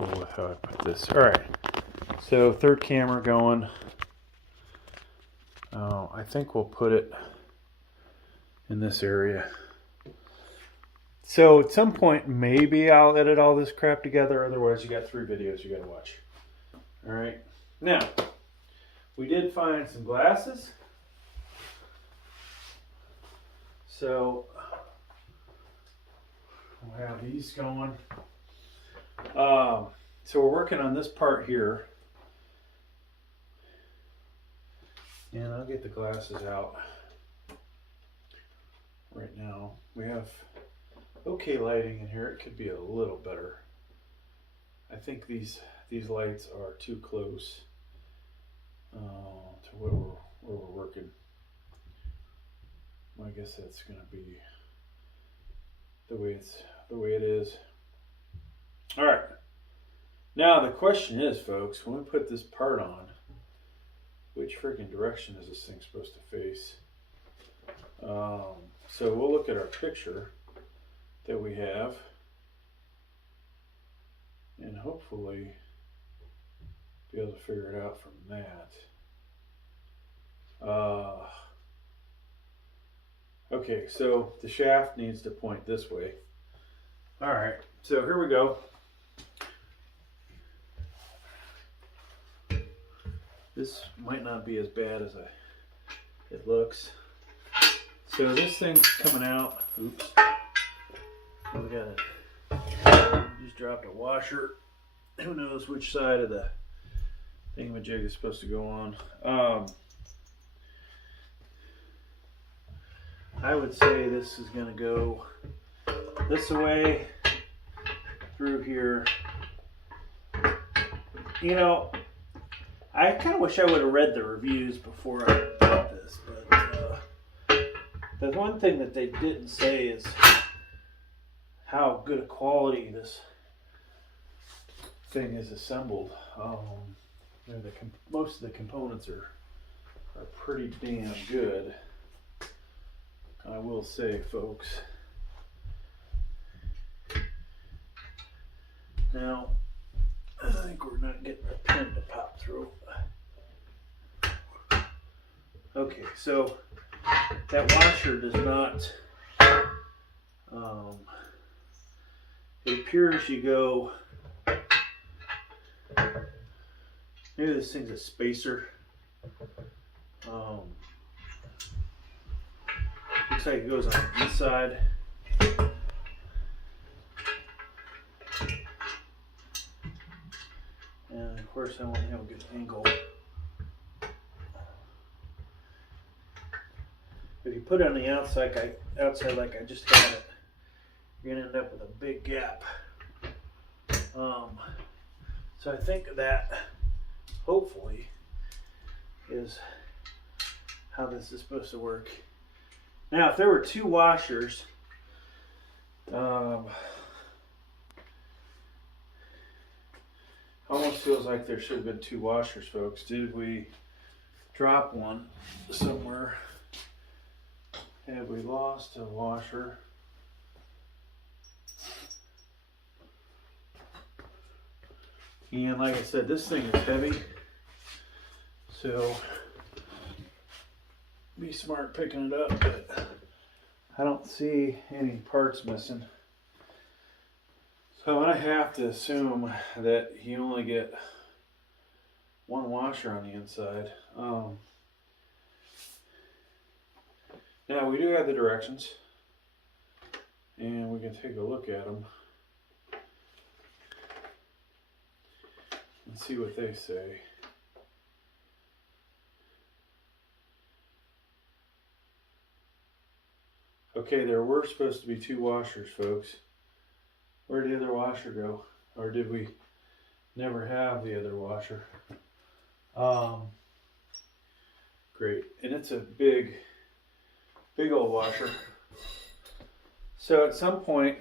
cool with how I put this. All right, so third camera going. I think we'll put it in this area. So at some point, maybe I'll edit all this crap together. Otherwise, you got 3 videos you got to watch. All right. Now, we did find some glasses. So we'll have these going. So we're working on this part here. And I'll get the glasses out right now. We have okay lighting in here. It could be a little better. I think these lights are too close to where we're working. I guess that's going to be the way it is. All right. Now the question is, folks, when we put this part on, which freaking direction is this thing supposed to face? So we'll look at our picture that we have, and hopefully be able to figure it out from that. Okay, so the shaft needs to point this way. All right, so here we go. This might not be as bad as it looks. So this thing's coming out. Oops. We got it. Just dropped a washer. Who knows which side of the thingamajig is supposed to go on. I would say this is going to go this way through here. You know, I kind of wish I would have read the reviews before I bought this, but the one thing that they didn't say is how good a quality this thing is assembled. Most of the components are pretty damn good, I will say, folks. Now, I think we're not getting the pin to pop through. Okay, so that washer does not, it appears you go, maybe this thing's a spacer. Looks like it goes on the inside. And of course I want to have a good angle. If you put it on the outside like I just had it, you're going to end up with a big gap. So I think that hopefully is how this is supposed to work. Now if there were 2 washers, almost feels like there should have been 2 washers, folks. Did we drop one somewhere? Have we lost a washer? And like I said, this thing is heavy, so be smart picking it up, but I don't see any parts missing. So I have to assume that you only get 1 washer on the inside. Now we do have the directions, and we can take a look at them and see what they say. Okay, there were supposed to be 2 washers, folks. Where did the other washer go? Or did we never have the other washer? Great, and it's a big old washer. So at some point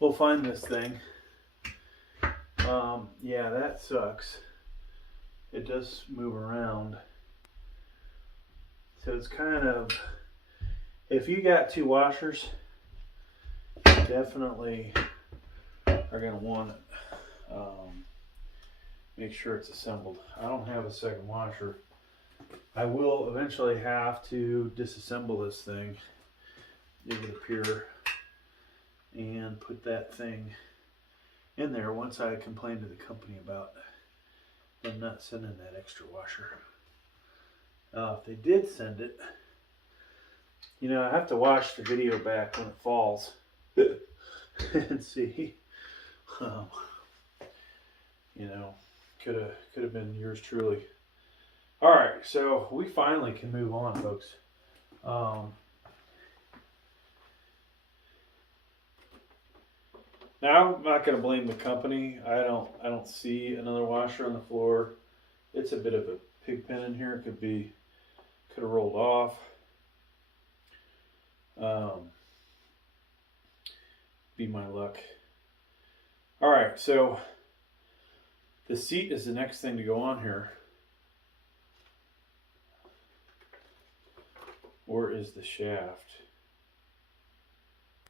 we'll find this thing. Yeah, that sucks. It does move around. So it's kind of, if you got 2 washers, you definitely are going to want it. make sure it's assembled. I don't have a second washer. I will eventually have to disassemble this thing, give it a pure, and put that thing in there once I complain to the company about them not sending that extra washer. If they did send it, you know, I have to watch the video back when it falls and see. You know, could have been yours truly. All right, so we finally can move on, folks. Now I'm not going to blame the company. I don't see another washer on the floor. It's a bit of a pig pen in here. Could have rolled off. Be my luck. All right, so the seat is the next thing to go on here. Or is the shaft?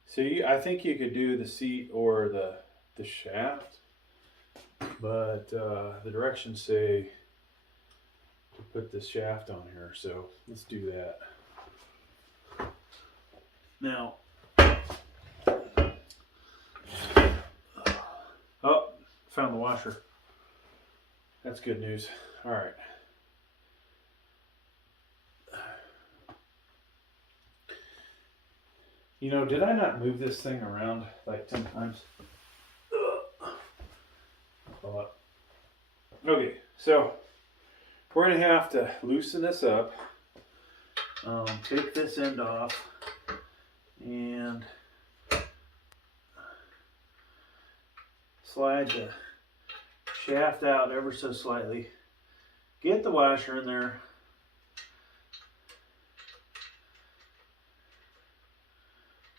So I think you could do the seat or the shaft, but the directions say to put the shaft on here, so let's do that. Now, oh, found the washer. That's good news. All right. You know, did I not move this thing around like 10 times? Okay, so we're going to have to loosen this up, take this end off, and slide the shaft out ever so slightly. Get the washer in there.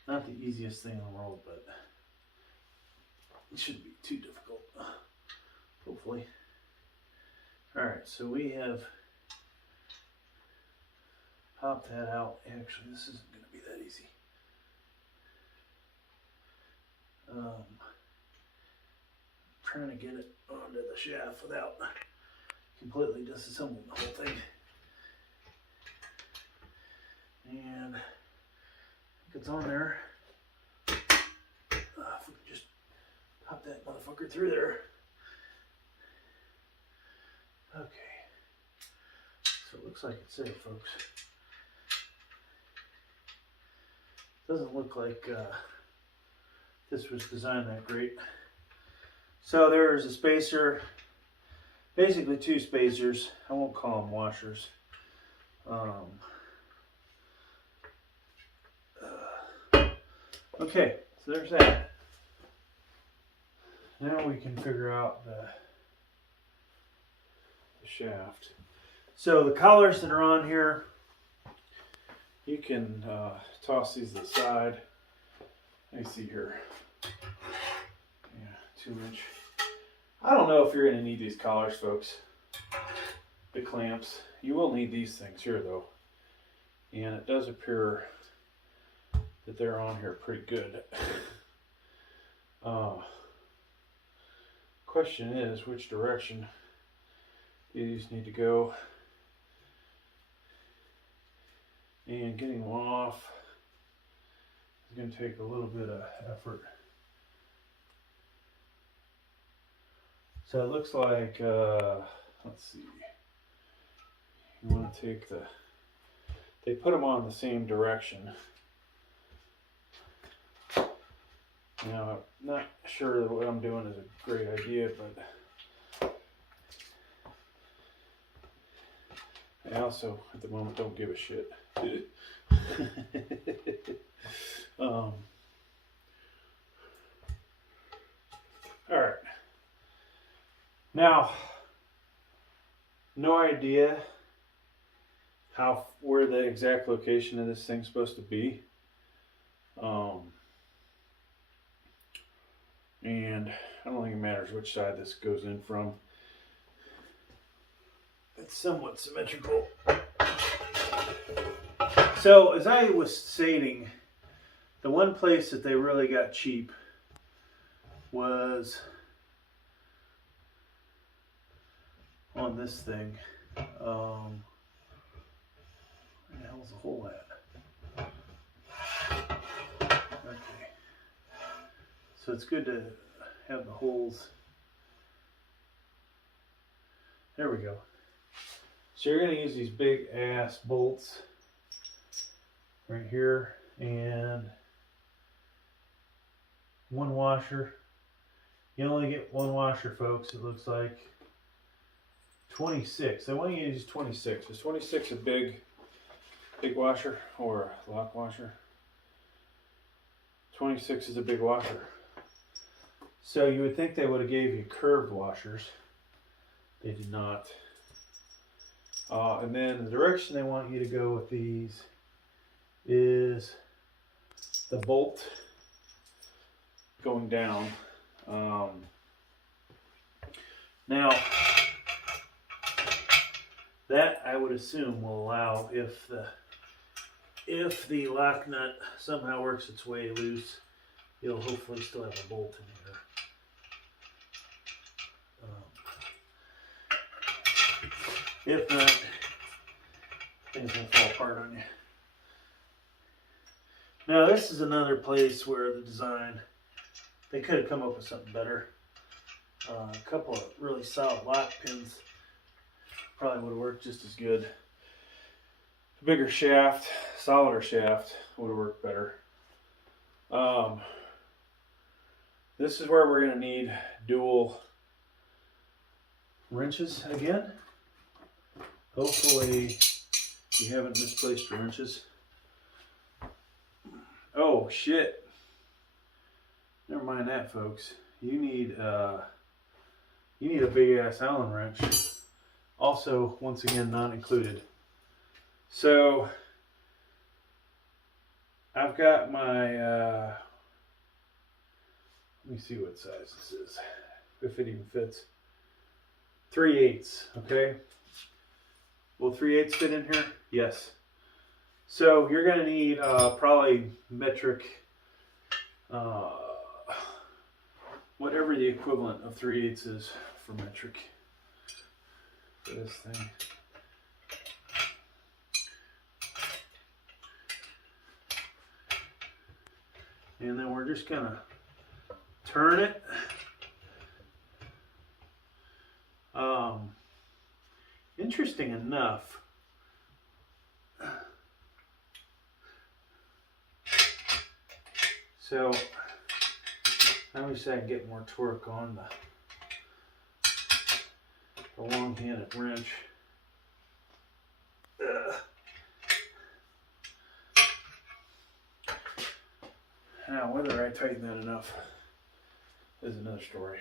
Not the easiest thing in the world, but it shouldn't be too difficult, hopefully. Alright, so we have popped that out. Actually, this isn't going to be that easy. Trying to get it onto the shaft without completely disassembling the whole thing. And it's on there. If we can just pop that motherfucker through there. Okay. So it looks like it's there, folks. Doesn't look like this was designed that great. So there's a spacer, basically two spacers. I won't call them washers. Okay, so there's that. Now we can figure out the shaft. So the collars that are on here, you can toss these to the side. Let me see here. Yeah, 2-inch. I don't know if you're going to need these collars, folks. The clamps. You will need these things here, though. And it does appear that they're on here pretty good. Question is, which direction these need to go? And getting them off is going to take a little bit of effort. So it looks like, let's see, you want to take they put them on the same direction. Now, I'm not sure that what I'm doing is a great idea, but I also, at the moment, don't give a shit. Alright. Now, no idea where the exact location of this thing's supposed to be. And I don't think it matters which side this goes in from. It's somewhat symmetrical. So, as I was stating, the one place that they really got cheap was on this thing. Where the hell's the hole at? Okay. So it's good to have the holes. There we go. So you're going to use these big ass bolts right here and one washer. You only get one washer, folks. It looks like 26. I want you to use 26. Is 26 a big washer or a lock washer? 26 is a big washer. So you would think they would have gave you curved washers. They did not. And then the direction they want you to go with these is the bolt going down. Now, that I would assume will allow, if the lock nut somehow works its way loose, you'll hopefully still have a bolt in there. If not, things will fall apart on you. Now this is another place where the design, they could have come up with something better. A couple of really solid lock pins probably would have worked just as good. A bigger shaft, solider shaft would have worked better. This is where we're going to need dual wrenches again. Hopefully you haven't misplaced your wrenches. Oh shit. Never mind that, folks. You need a big ass Allen wrench. Also, once again, not included. So I've got my let me see what size this is, if it even fits. 3/8, okay? Will 3/8 fit in here? Yes. So you're going to need probably metric, whatever the equivalent of 3/8 is for metric for this thing. And then we're just going to turn it. Interesting enough, so I wish I could get more torque on the long-handed wrench. Now, whether I tighten that enough is another story.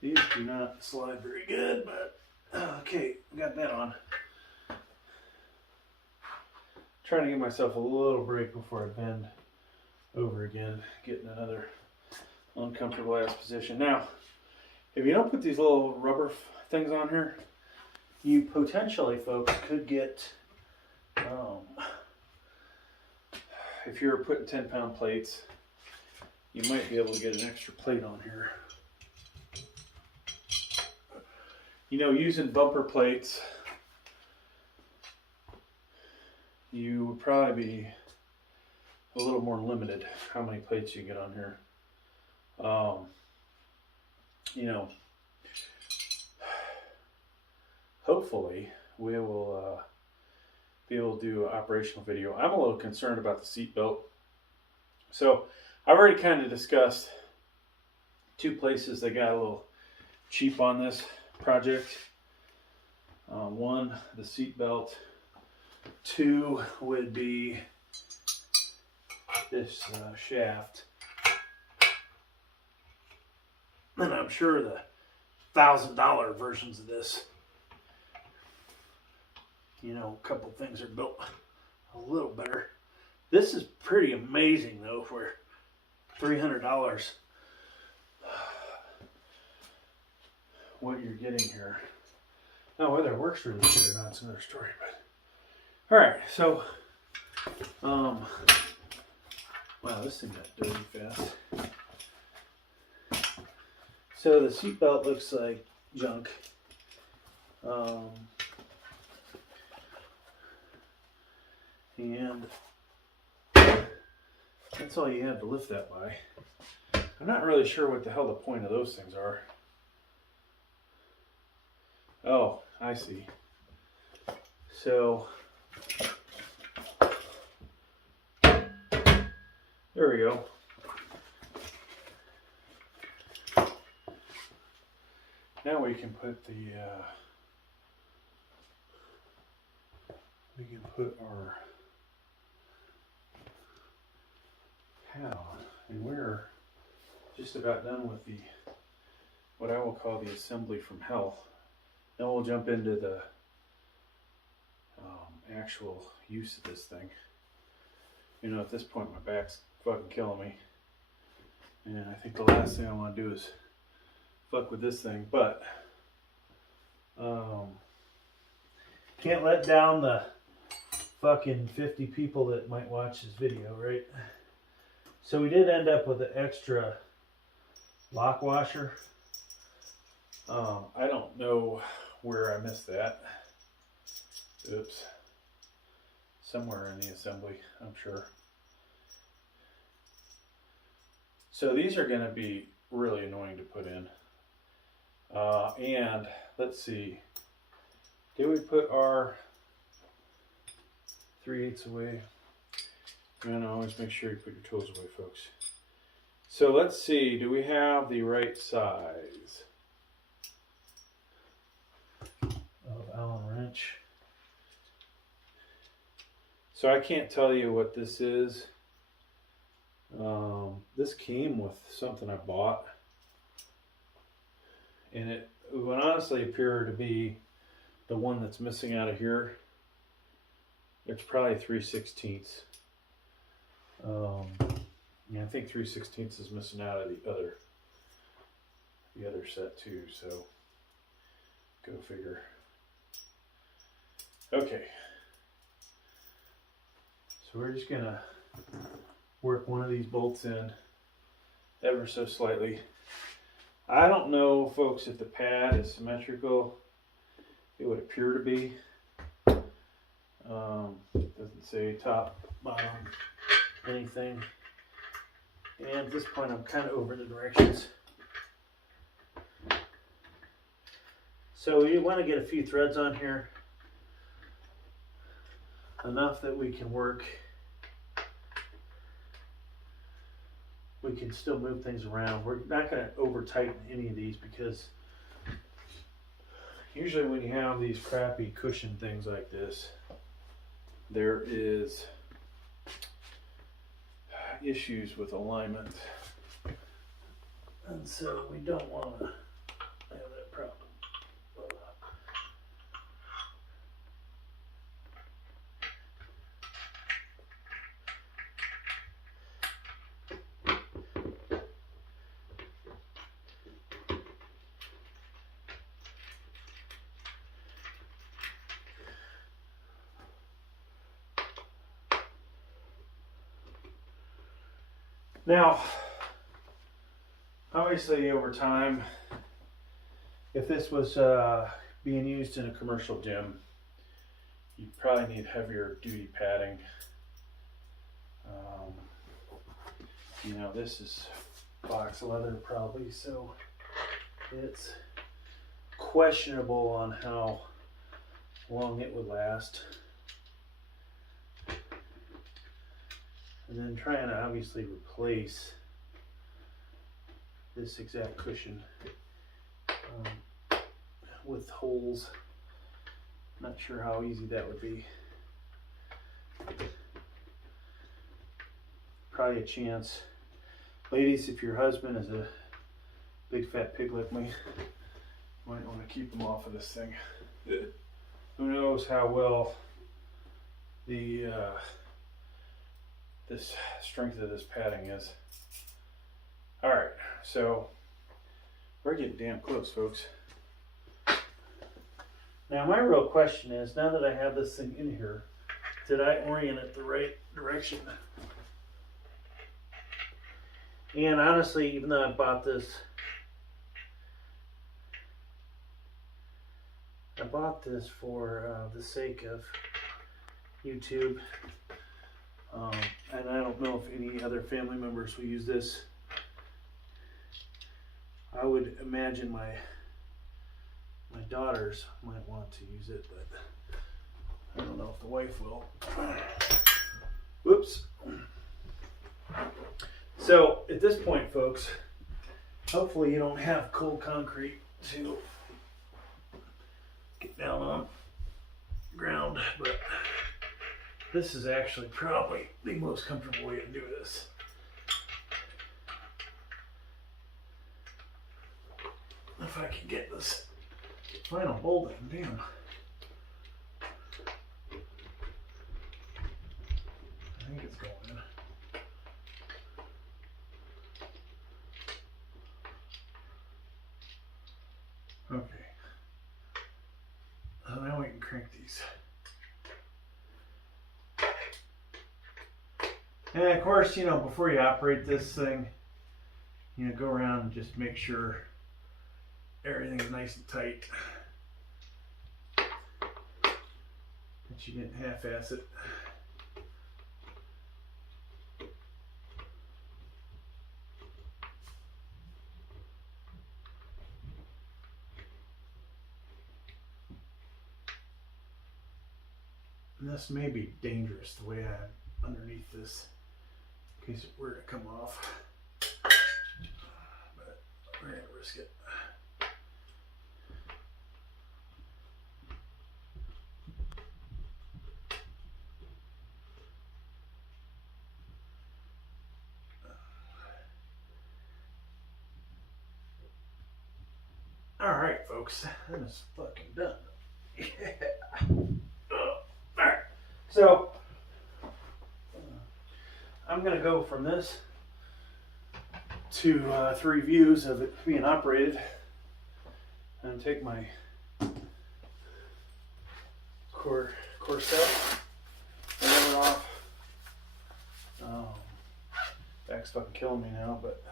These do not slide very good, but okay, got that on. Trying to give myself a little break before I bend over again, getting another uncomfortable ass position. Now, if you don't put these little rubber things on here, you potentially, folks, could get, if you're putting 10-pound plates, you might be able to get an extra plate on here. You know, using bumper plates, you would probably be a little more limited how many plates you get on here. You know, hopefully we will be able to do an operational video. I'm a little concerned about the seat belt. So I've already kind of discussed two places that got a little cheap on this project. One, the seat belt. Two would be this shaft. And I'm sure the $1,000 versions of this, you know, a couple things are built a little better. This is pretty amazing though for $300. What you're getting here. Now whether it works really good or not is another story, but all right, so Wow, this thing got dirty fast. So the seatbelt looks like junk. And that's all you have to lift that by. I'm not really sure what the hell the point of those things are. Oh, I see. So there we go. Now we can put the our pad on, and we're just about done with the what I will call the assembly from hell. Then we'll jump into the actual use of this thing. You know, at this point my back's fucking killing me, and I think the last thing I want to do is fuck with this thing, but can't let down the fucking 50 people that might watch this video, right? So we did end up with an extra lock washer. I don't know where I missed that. Oops. Somewhere in the assembly, I'm sure. So these are going to be really annoying to put in. And let's see. Did we put our 3/8 away? You know, always make sure you put your tools away, folks. So let's see. Do we have the right size of Allen wrench? So I can't tell you what this is. This came with something I bought, and it would honestly appear to be the one that's missing out of here. It's probably 3/16. Yeah, I think 3/16 is missing out of the other set too. So go figure. Okay. So we're just gonna work one of these bolts in ever so slightly. I don't know, folks, if the pad is symmetrical. It would appear to be. Doesn't say top, bottom, anything. And at this point I'm kind of over the directions. So you want to get a few threads on here. Enough that we can work. We can still move things around. We're not going to over tighten any of these because usually when you have these crappy cushion things like this, there is issues with alignment. And so we don't want to have that problem. Now, obviously over time, if this was being used in a commercial gym, you'd probably need heavier duty padding. You know, this is box leather probably, so it's questionable on how long it would last. And then trying to obviously replace this exact cushion with holes. Not sure how easy that would be. Probably a chance. Ladies, if your husband is a big fat pig like me, you might want to keep him off of this thing. Who knows how well the this strength of this padding is. All right, so we're getting damn close, folks. Now my real question is, now that I have this thing in here, did I orient it the right direction? And honestly, even though I bought this, for the sake of YouTube, and I don't know if any other family members will use this. I would imagine my daughters might want to use it, but I don't know if the wife will. Whoops. So at this point, folks, hopefully you don't have cold concrete to get down on the ground, but this is actually probably the most comfortable way to do this. If I can get this final molding down. I think it's going in. Okay. So now we can crank these. And of course, you know, before you operate this thing, you know, go around and just make sure everything's nice and tight. That you didn't half-ass it. And this may be dangerous the way I'm underneath this, in case it were to come off. But we're gonna risk it. All right, folks, that is fucking done. Yeah. All right, so I'm gonna go from this to 3 views of it being operated, and take my core set, whatever off. Back's fucking killing me now, but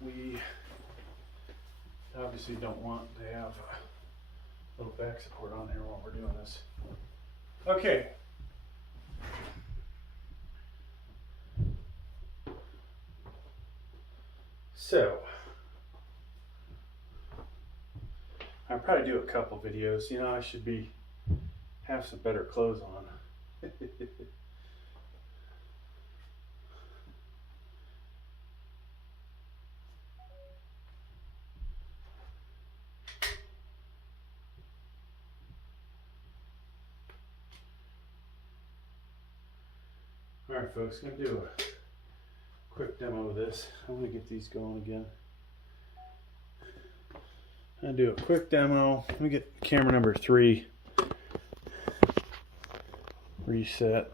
we obviously don't want to have a little back support on here while we're doing this. Okay. So, I'll probably do a couple videos. You know, I should have some better clothes on. Alright folks, gonna do a quick demo of this. I'm gonna get these going again. I'm gonna do a quick demo. Let me get camera number 3 reset.